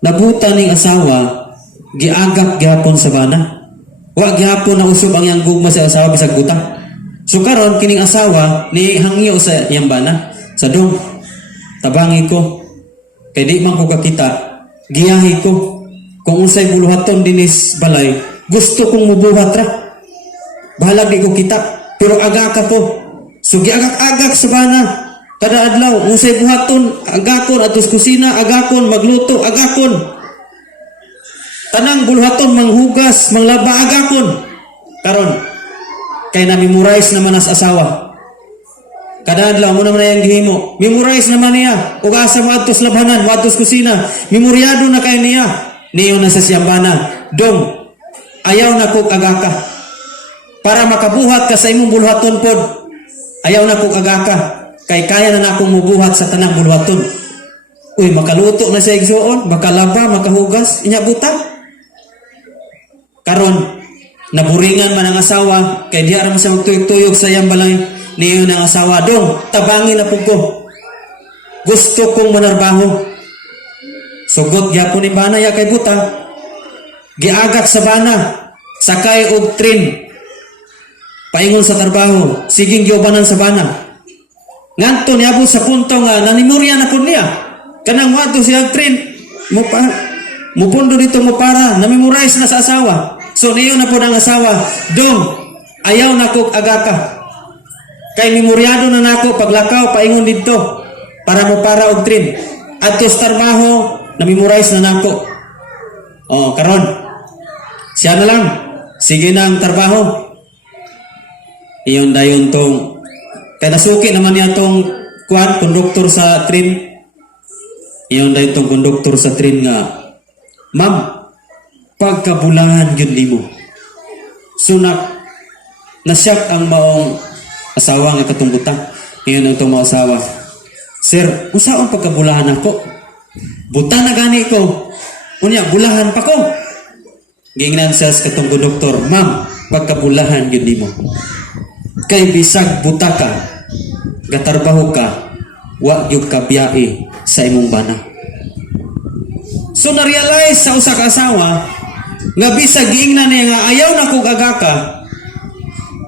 nabuta ning asawa, giagak gyapon sa bana. Wa gyapon na usab ang iyang gugma sa asawa bisag buta. So karon kining asawa ni hangyo sa iyang bana. Sa dong, tabangi ko. Kay di man ko kakita, giyahi ko. Kung unsay buluhaton dinis balay, gusto kong mubuhat ra. Bahala di ko kita, pero aga ka po. So giagak-agak sa bana. Kada adlaw, unsay buhaton, agakon atus kusina, agakon magluto, agakon. Tanang buluhaton manghugas, manglaba, agakon. Karon, kay na-memorize naman as asawa. Kada adlaw mo naman yung gihimo. Memorize naman niya. Ug asa mo atus labanan, mo atus kusina. Memoryado na kay niya. Niyo na sa siyang bana. Dong, ayaw na ko agaka. Para makabuhat ka sa imong buluhaton pod. Ayaw na ko agaka. Kay kaya na akong mubuhat sa tanang buluhaton. Uy, makaluto na sa igsoon, makalaba, makahugas, inya buta. Karon, naburingan man ang asawa, kay di aram sa magtuyog-tuyog sa iyang balay, niyo ng asawa, dong, tabangin na po ko. Gusto kong manarbaho. Sugot gyapon ni bana ya kay buta. Giagak sa bana, sakay og train. Paingon sa trabaho, siging giobanan sa bana. Nganto niabot sa punto nga nanimorya na pud niya. Kanang wato siya train mo pa mupundo dito mo para na-memorize na sa asawa. So niyo na pud ang asawa, dong, ayaw na ko agaka. Kay memoryado na nako paglakaw paingon didto para mo para og train. Adto sa trabaho na-memorize na nako. Oh, karon. Siya na lang. Sige na ang trabaho. Iyon dayon tong kaya nasuki naman niya tong konduktor sa train. Iyon dayon tong konduktor sa train nga, ma'am, pagkabulahan yun nimo. Sunak, nasyak ang maong asawa nga katunggutan. Iyon ang itong mga asawa. Sir, usaon pagkabulahan ako? Buta na gani ko. Unya, bulahan pa ko. Gingnan siya sa katong konduktor, ma'am, pagkabulahan yun nimo. Kay bisag buta ka, gatarbaho ka, wa yung kabiyai sa imong bana. So na-realize sa usa ka asawa nga bisag giingnan niya nga ayaw na kog agaka,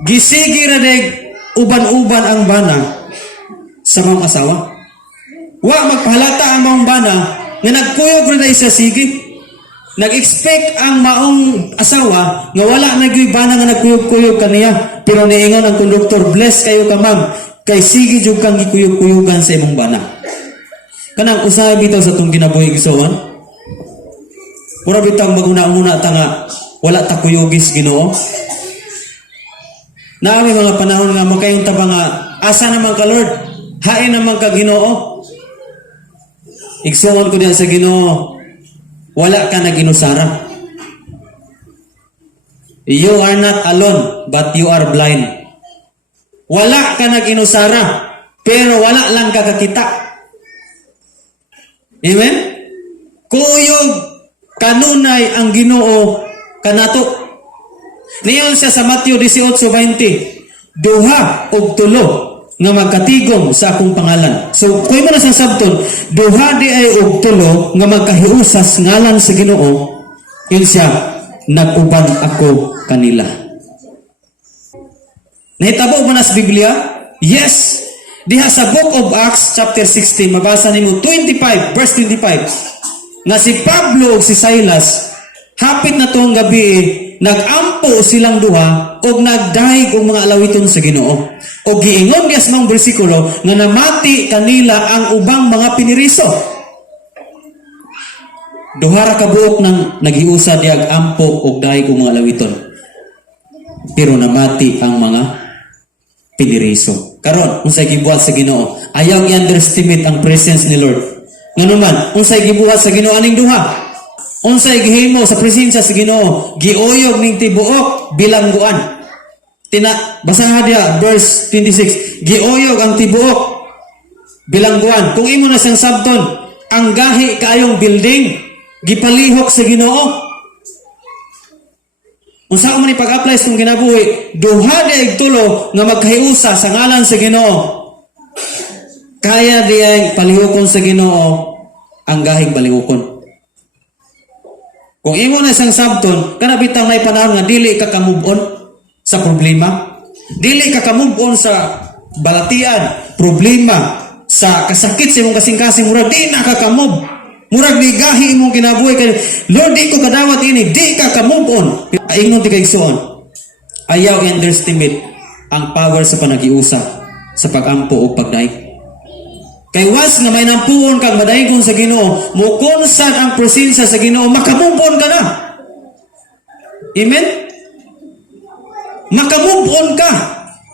gisigi ra deg uban-uban ang bana sa mga asawa. Wa magpahalata ang mga bana nga nagkuyog ra dai sa sige. Nag-expect ang maong asawa nga wala na gyud bana nga nagkuyog-kuyog kaniya, pero niingon ang konduktor, bless kayo ka ma'am, kay sige jud kang gikuyog-kuyogan sa imong bana. Kanang usahay bitaw sa tong ginabuhi gisoon. Pura bitaw maguna-una ta nga wala ta kuyogis Ginoo. Naami mga panahon nga makayon ta ba nga asa naman ka Lord? Hain naman ka Ginoo. Igsuon ko diyan sa Ginoo. Wala ka na ginusara. You are not alone, but you are blind. Wala ka na ginusara, pero wala lang ka kakita. Amen? Kuyog kanunay ang Ginoo kanato. Niyon siya sa Matthew 18:20, duha og tulo nga magkatigom sa akong pangalan. So, kuy mo na sa sabton, duha di ay og tulo nga magkahiusas ngalan sa Ginoo, yun siya, nag-uban ako kanila. Nahitabo mo na sa Biblia? Yes! Diha sa Book of Acts, chapter 16, mabasa nimo 25, verse 25, nga si Pablo o si Silas, hapit na tong gabi, nagampo silang duha o nagdaig og mga alawiton sa Ginoo. O giingon gyas mang bersikulo nga namati kanila ang ubang mga piniriso. Duha ra ka buok nang nagiusa di agampo og daig og mga alawiton. Pero namati ang mga piniriso. Karon, unsay gibuhat sa Ginoo? Ayaw i-underestimate ang presence ni Lord. Nganuman, unsay gibuhat sa Ginoo aning duha? Unsay gihimo sa presensya sa Ginoo? Giuyog ning tibuok bilangguan. Basahan dia verse 26. Giuyog ang tibuok bilangguan. Kung imo na siyang sabton, ang gahi kaayong building gipalihok sa Ginoo. Unsa man ni pag-apply sa ginabuhi, duha di tulo nga magkahiusa sa ngalan sa Ginoo. Kaya di ay palihokon sa Ginoo ang gahig palihokon. Kung imo na isang sabton, kana bitang may panahon nga dili ka ka-move on sa problema. Dili ka ka-move on sa balatian, problema, sa kasakit sa imong kasing-kasing, murag di na ka ka-move. Murag ni gahi imong kinabuhi kay Lord, di ko kadawat ini, di ka ka-move on. Ingon ti kay igsoon. Ayaw i-underestimate ang power sa panagiusa sa pagampo o pagdaig. Kay was nga may nampuon kag madaygon sa Ginoo, mukonsad ang presensya sa Ginoo, makamove on ka na. Amen? Makamove on ka.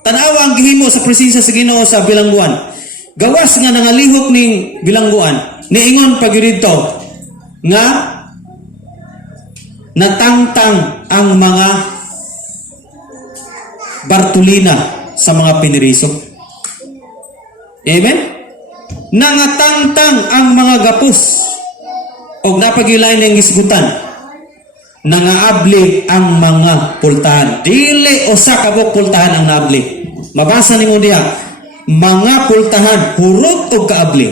Tanawa ang gihimo sa presensya sa Ginoo sa bilangguan. Gawas nga nangalihok ning bilangguan. Niingon pag dito nga natangtang ang mga Bartolina sa mga piniriso. Amen? Nangatangtang ang mga gapos o napagilay ng isgutan. Nangaabli ang mga pultahan. Dili o sa kabok pultahan ang naabli. Mabasa ni mo diya, mga pultahan, hurot o kaabli.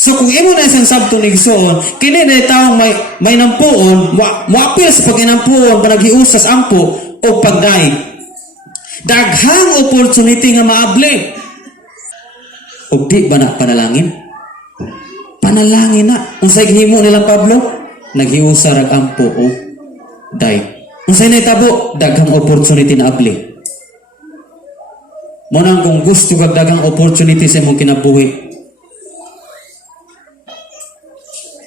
So kung imo na isang sabto ni Igsoon, kini na taong may nampuon, muapil sa pagkinampuon, panaghiusas ampo o pagdaig. Daghang opportunity nga maabli. O di ba na panalangin? Panalangin na. Unsay gihimo nilang Pablo? Naghiusa rag ampo o daig. Unsay naitabo? Daghang opportunity na abli. Munang kung gusto kag daghang opportunity sa imong kinabuhi,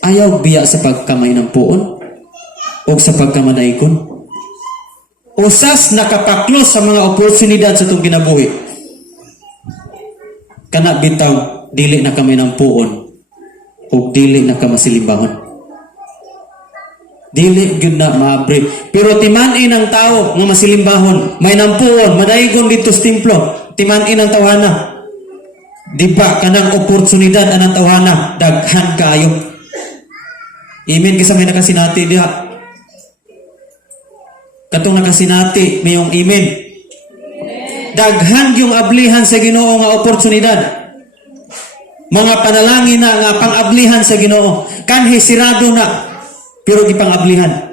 ayaw biya sa pagkamay ng puon o sa pagkamanaygon. Usas nakapaklos sa mga oportunidad sa itong kinabuhi. Kana bitaw, dili na kami ng puon o dili na ka masilimbahon. Dili gyud na maabre. Pero timan-in ang tao nga masilimbahon, may nampuon, madaygon dito sa templo, timan-in ang tawhana. Di ba kanang oportunidad anang tawhana, daghan kaayo. Amen, kasi may nakasinati diha. Katong nakasinati, mayong amen. Daghan yung ablihan sa Ginoo nga oportunidad. Mga panalangin na nga pang-ablihan sa Ginoo. Kanhi sirado na, pero gipang-ablihan.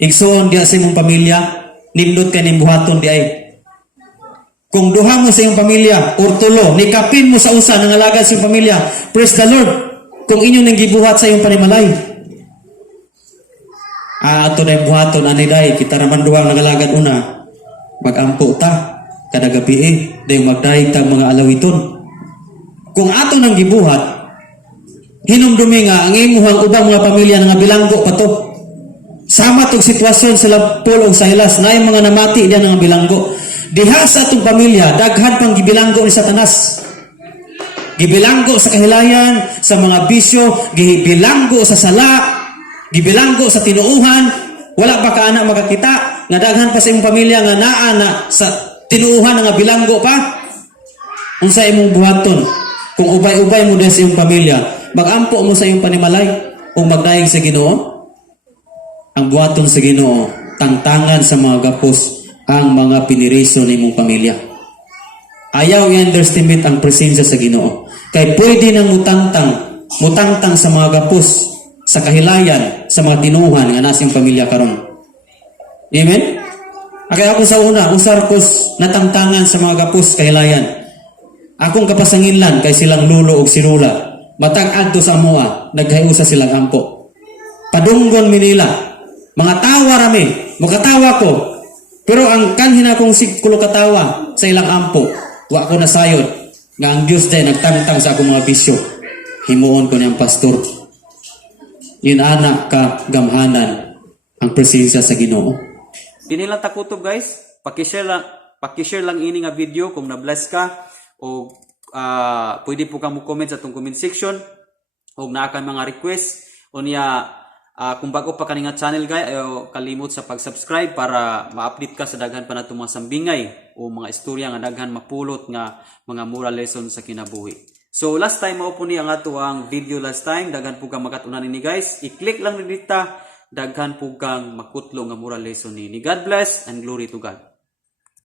Igsoon diya sa imong pamilya, nindot ka ning buhaton di ay. Kung duha mo sa iyong pamilya, or tulo, nikapin mo sa usa ng alagad sa iyong pamilya, praise the Lord. Kung inyo nang gibuhat sa iyong panimalay. Ato na yung buhaton, aniday, kita naman duwang nangalagad una. Magampo ta, kada gabi dahil magdahig tag mga alawiton. Kung ato nang gibuhat, hinumdumi nga, ang imuhang ubang mga pamilya nga bilanggo pa to. Sama tong sitwasyon sa Lampol o sa Hilas, na yung mga namati diyan nga bilanggo. Diha sa atong pamilya, daghan pang gibilanggo ni Satanas. Gibilanggo sa kahilayan, sa mga bisyo, gibilanggo sa sala, gibilanggo sa tinuuhan. Wala ba ka anak makakita nga daghan pa sa imong pamilya nga naa na sa tinuuhan nga bilanggo pa? Unsa imong buhaton? Kung ubay-ubay mo din sa imong pamilya, magampo mo sa imong panimalay o magdaig sa Ginoo? Ang buhaton sa Ginoo, tangtangan sa mga gapos ang mga piniriso ni imong pamilya. Ayaw i-underestimate ang presensya sa Ginoo. Kay pwede nang mutangtang sa mga gapos, sa kahilayan, sa mga tinuhan nga nasing pamilya karon. Amen? Kaya ako sa una, usarkos natangtangan sa mga gapos kahilayan. Akong kapasanginlan kay silang lulo o silula. Matag adto sa amoa, naghiusa silang ampo. Padunggon mi nila. Mga tawa rami, mukatawa ko. Pero ang kanhin akong sikulo katawa sa ilang ampo, wa ko nasayod nga ang Dios day nagtangtang sa akong mga bisyo. Himuon ko niyang pastor. Yun anak ka gamhanan ang presensya sa Ginoo. Dili lang takutob guys, paki-share lang ini nga video kung na-bless ka o pwede po kang mo-comment sa tong comment section o naa ka mga request o niya kung bago pa kaninga channel guys, ayo kalimot sa pag-subscribe para ma-update ka sa daghan pa natong mga sambingay o mga istorya nga daghan mapulot nga mga moral lesson sa kinabuhi. So last time mao po ni ang ato ang video last time, daghan po kang makatunan ni guys. I-click lang ni dita, daghan po kang makutlo nga moral lesson ni. God bless and glory to God.